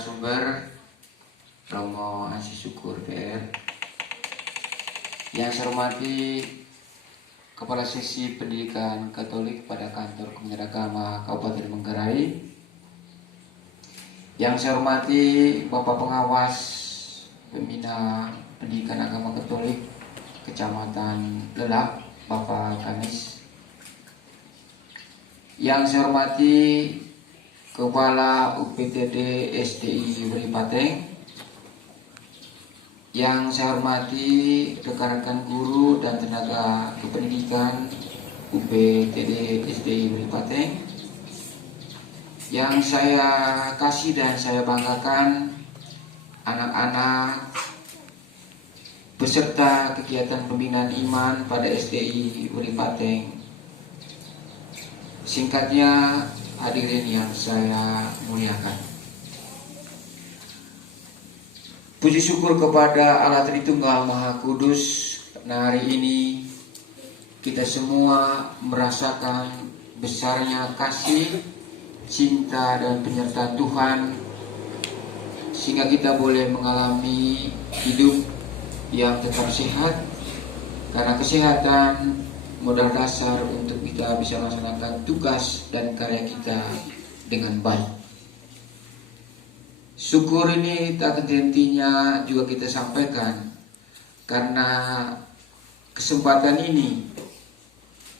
Sumber Romo Asi Syukur PR. Yang saya hormati Kepala Sesi Pendidikan Katolik pada Kantor Kementerian Agama Kabupaten Manggarai. Yang saya hormati Bapak Pengawas Pembina Pendidikan Agama Katolik Kecamatan Lelak, Bapak Kamis. Yang saya hormati Kepala UPTD SDI Weripateng. Yang saya hormati rekan-rekan guru dan tenaga kependidikan UPTD SDI Weripateng. Yang saya kasih dan saya banggakan anak-anak peserta kegiatan pembinaan iman pada SDI Weripateng. Singkatnya, hadirin yang saya muliakan, puji syukur kepada Allah Tritunggal Maha Kudus. Nah, hari ini kita semua merasakan besarnya kasih, cinta dan penyertaan Tuhan, sehingga kita boleh mengalami hidup yang tetap sehat. Karena kesehatan modal dasar untuk kita bisa melaksanakan tugas dan karya kita dengan baik. Syukur ini tak henti-hentinya juga kita sampaikan, karena kesempatan ini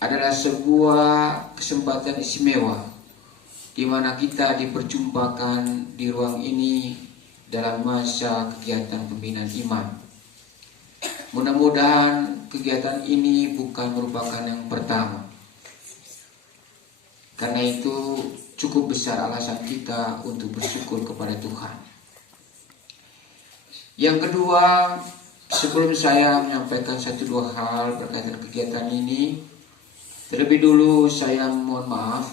adalah sebuah kesempatan istimewa di mana kita diperjumpakan di ruang ini dalam masa kegiatan pembinaan iman. Mudah-mudahan kegiatan ini bukan merupakan yang pertama. Karena itu cukup besar alasan kita untuk bersyukur kepada Tuhan. Yang kedua, sebelum saya menyampaikan satu dua hal berkaitan kegiatan ini, terlebih dulu saya mohon maaf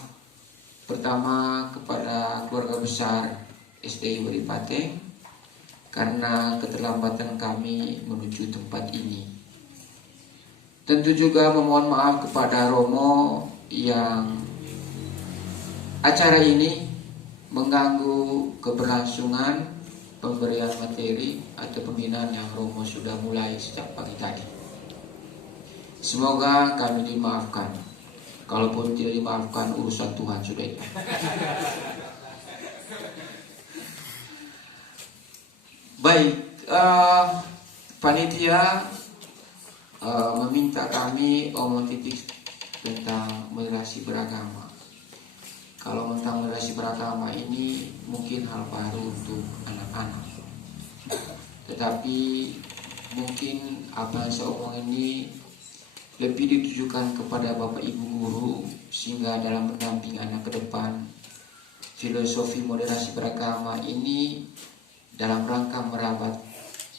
pertama kepada keluarga besar SDI Weripateng karena keterlambatan kami menuju tempat ini. Tentu juga memohon maaf kepada Romo yang acara ini mengganggu keberlangsungan pemberian materi atau pembinaan yang Romo sudah mulai sejak pagi tadi. Semoga kami dimaafkan. Kalaupun tidak dimaafkan, urusan Tuhan sudah itu. Baik, panitia meminta kami omong titik tentang moderasi beragama. Kalau tentang moderasi beragama ini mungkin hal baru untuk anak-anak, tetapi mungkin apa yang saya omong ini lebih ditujukan kepada Bapak Ibu guru, sehingga dalam mendampingi anak ke depan, filosofi moderasi beragama ini dalam rangka merawat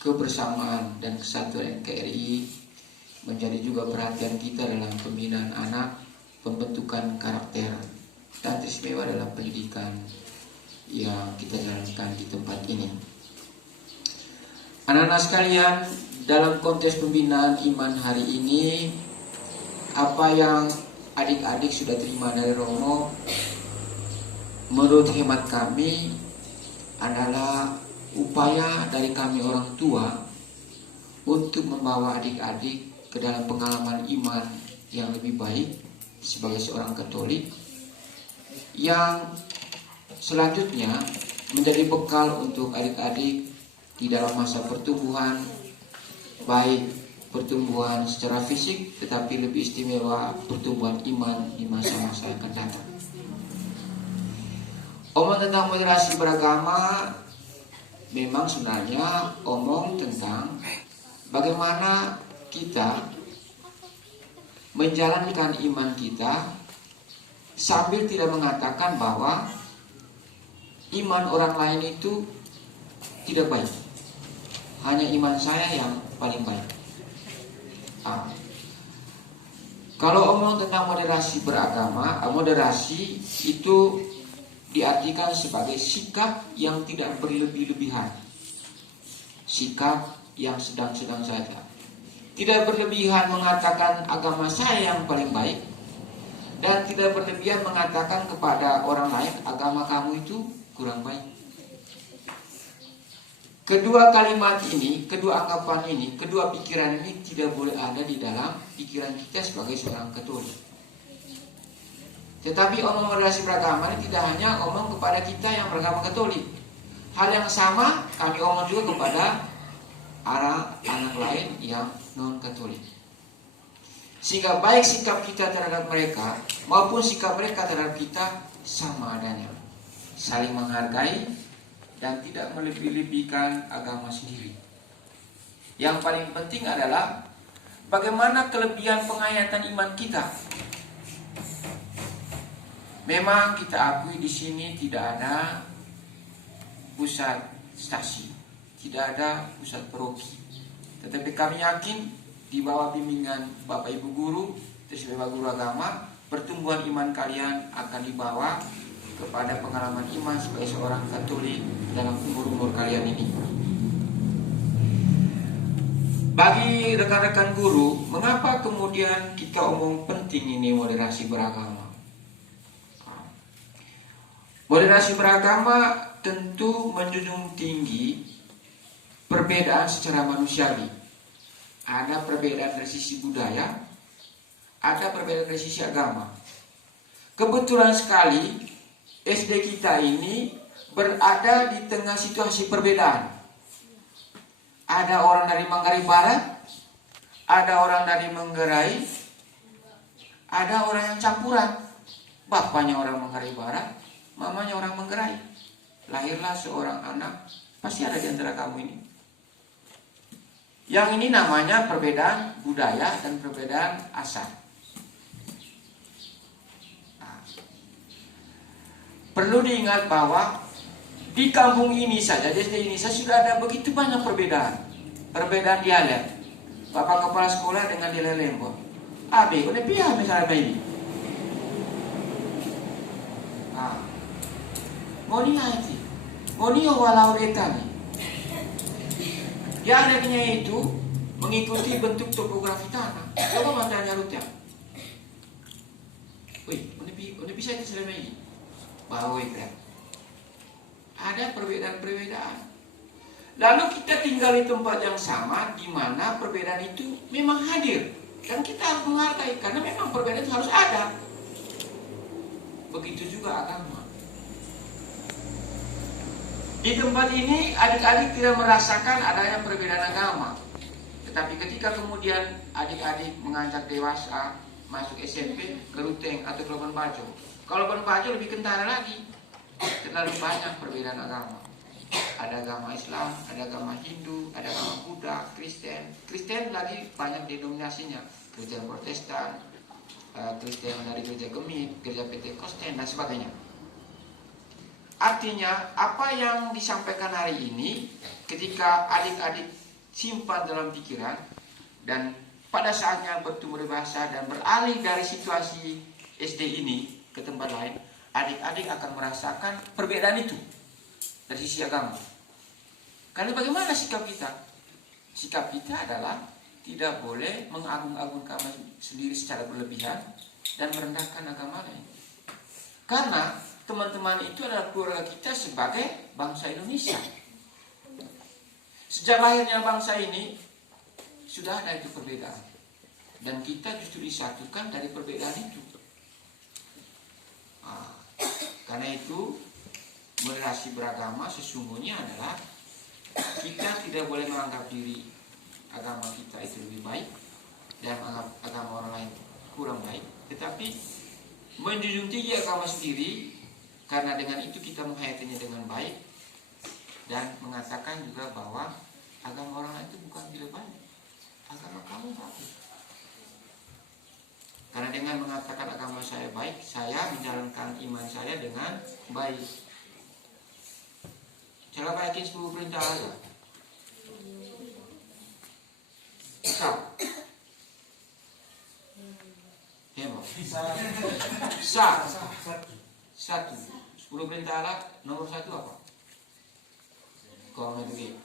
kebersamaan dan kesatuan NKRI menjadi juga perhatian kita dalam pembinaan anak, pembentukan karakter, dan istimewa dalam pendidikan yang kita jalankan di tempat ini. Anak-anak sekalian, dalam konteks pembinaan iman hari ini, apa yang adik-adik sudah terima dari Romo, menurut hemat kami adalah upaya dari kami orang tua untuk membawa adik-adik ke dalam pengalaman iman yang lebih baik sebagai seorang Katolik, yang selanjutnya menjadi bekal untuk adik-adik di dalam masa pertumbuhan, baik pertumbuhan secara fisik, tetapi lebih istimewa pertumbuhan iman di masa-masa yang akan datang. Omong tentang moderasi beragama memang sebenarnya omong tentang bagaimana kita menjalankan iman kita sambil tidak mengatakan bahwa iman orang lain itu tidak baik. Hanya iman saya yang paling baik. Kalau omong tentang moderasi beragama, moderasi itu diartikan sebagai sikap yang tidak berlebih-lebihan, sikap yang sedang-sedang saja. Tidak berlebihan mengatakan agama saya yang paling baik, dan tidak berlebihan mengatakan kepada orang lain agama kamu itu kurang baik. Kedua kalimat ini, kedua anggapan ini, kedua pikiran ini tidak boleh ada di dalam pikiran kita sebagai seorang Katolik. Tetapi omong moderasi beragama ini tidak hanya omong kepada kita yang beragama Katolik. Hal yang sama kami omong juga kepada anak lain yang non-Katolik. Sehingga baik sikap kita terhadap mereka maupun sikap mereka terhadap kita sama adanya. Saling menghargai dan tidak melebih-lebihkan agama sendiri. Yang paling penting adalah bagaimana kelebihan penghayatan iman kita. Memang kita akui di sini tidak ada pusat stasi, tidak ada pusat paroki. Tetapi kami yakin di bawah bimbingan Bapak Ibu Guru, terus Bapak Guru Agama, pertumbuhan iman kalian akan dibawa kepada pengalaman iman sebagai seorang Katolik dalam umur-umur kalian ini. Bagi rekan-rekan guru, mengapa kemudian kita omong penting ini moderasi beragama? Moderasi beragama tentu menjunjung tinggi perbedaan secara manusiawi. Ada perbedaan dari sisi budaya, ada perbedaan dari sisi agama. Kebetulan sekali SD kita ini berada di tengah situasi perbedaan. Ada orang dari Manggarai Barat, ada orang dari Manggarai, ada orang yang campuran. Bapaknya orang Manggarai Barat, mamanya orang Manggarai. Lahirlah seorang anak, pasti ada di antara kamu ini. Yang ini namanya perbedaan budaya dan perbedaan asal. Perlu diingat bahwa di kampung ini saja, di desa ini saja sudah ada begitu banyak perbedaan. Perbedaan dialek. Bapak kepala sekolah dengan dialek Lembon. Abe, kau pihak misalnya ini. Ngoni aja, ngoni walau retani. Dialeknya itu mengikuti bentuk topografi tanah. Coba matanya Rutia. Wih, kau bisa itu selama ini. Bahwa ada perbedaan-perbedaan. Lalu kita tinggal di tempat yang sama, di mana perbedaan itu memang hadir, dan kita harus menghargai karena memang perbedaan itu harus ada. Begitu juga agama. Di tempat ini adik-adik tidak merasakan adanya perbedaan agama, tetapi ketika kemudian adik-adik menganjak dewasa, masuk SMP, ke Ruteng atau ke Labuan Bajo. Kalau Labuan Bajo lebih kentara lagi, terlalu banyak perbedaan agama. Ada agama Islam, ada agama Hindu, ada agama Buddha, Kristen. Kristen lagi banyak denominasinya, Kristen Protestan, Kristen dari gereja Gemit, gereja Pentekosten dan sebagainya. Artinya apa yang disampaikan hari ini, ketika adik-adik simpan dalam pikiran dan pada saatnya bertumbuh dewasa dan beralih dari situasi SD ini ke tempat lain, adik-adik akan merasakan perbedaan itu dari sisi agama. Karena bagaimana sikap kita? Sikap kita adalah tidak boleh mengagung-agungkan sendiri secara berlebihan dan merendahkan agama lain. Karena teman-teman itu adalah keluarga kita sebagai bangsa Indonesia. Sejak lahirnya bangsa ini sudah ada itu perbedaan, dan kita justru disatukan dari perbedaan itu. Karena itu moderasi beragama sesungguhnya adalah kita tidak boleh menganggap diri agama kita itu lebih baik dan menganggap agama orang lain kurang baik, tetapi menjunjung tinggi agama sendiri, karena dengan itu kita menghayatinya dengan baik dan mengatakan juga bahwa agama orang lain itu bukan tidak baik, agama kamu bagus. Karena dengan mengatakan agama saya baik, saya menjalankan iman saya dengan baik. Cara yakin 10 perintah Allah. Satu. 10 perintah Allah nomor 1 apa? Kau ngerti?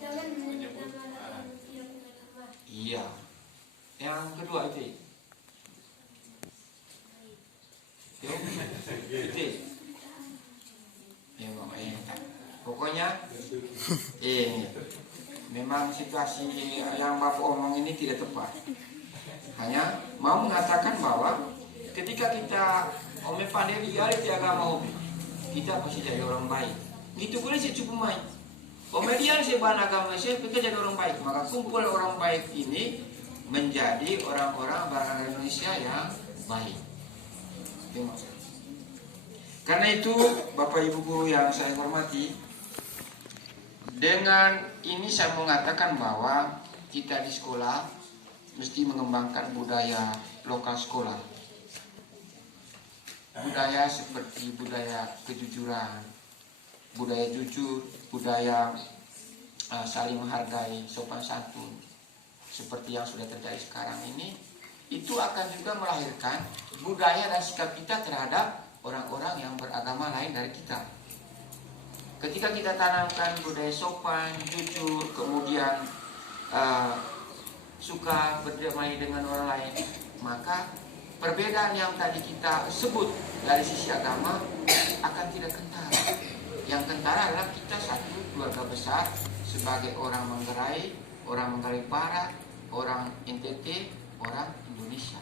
Iya. Yang kedua itu. Itu. Pokoknya ini. memang situasi yang Bapak omong ini tidak tepat. Hanya mau mengatakan bahwa ketika kita ome pandai lihat di agama ome, kita pasti jadi orang baik. Itu boleh saya cukup main. Ome dia sebahan agama saya, kita jadi orang baik. Maka kumpul orang baik ini menjadi orang-orang bangsa Indonesia yang baik. Itu maksudnya. Karena itu Bapak Ibu guru yang saya hormati, dengan ini saya mengatakan bahwa kita di sekolah mesti mengembangkan budaya lokal sekolah. Budaya seperti budaya kejujuran, budaya jujur, budaya saling menghargai, sopan santun, seperti yang sudah terjadi sekarang ini, itu akan juga melahirkan budaya dan sikap kita terhadap orang-orang yang beragama lain dari kita. Ketika kita tanamkan budaya sopan, jujur, kemudian suka berdamai dengan orang lain, maka perbedaan yang tadi kita sebut dari sisi agama akan tidak kentara. Yang kentara adalah kita satu keluarga besar sebagai orang Manggarai, orang Manggarai Barat, orang NTT, orang Indonesia.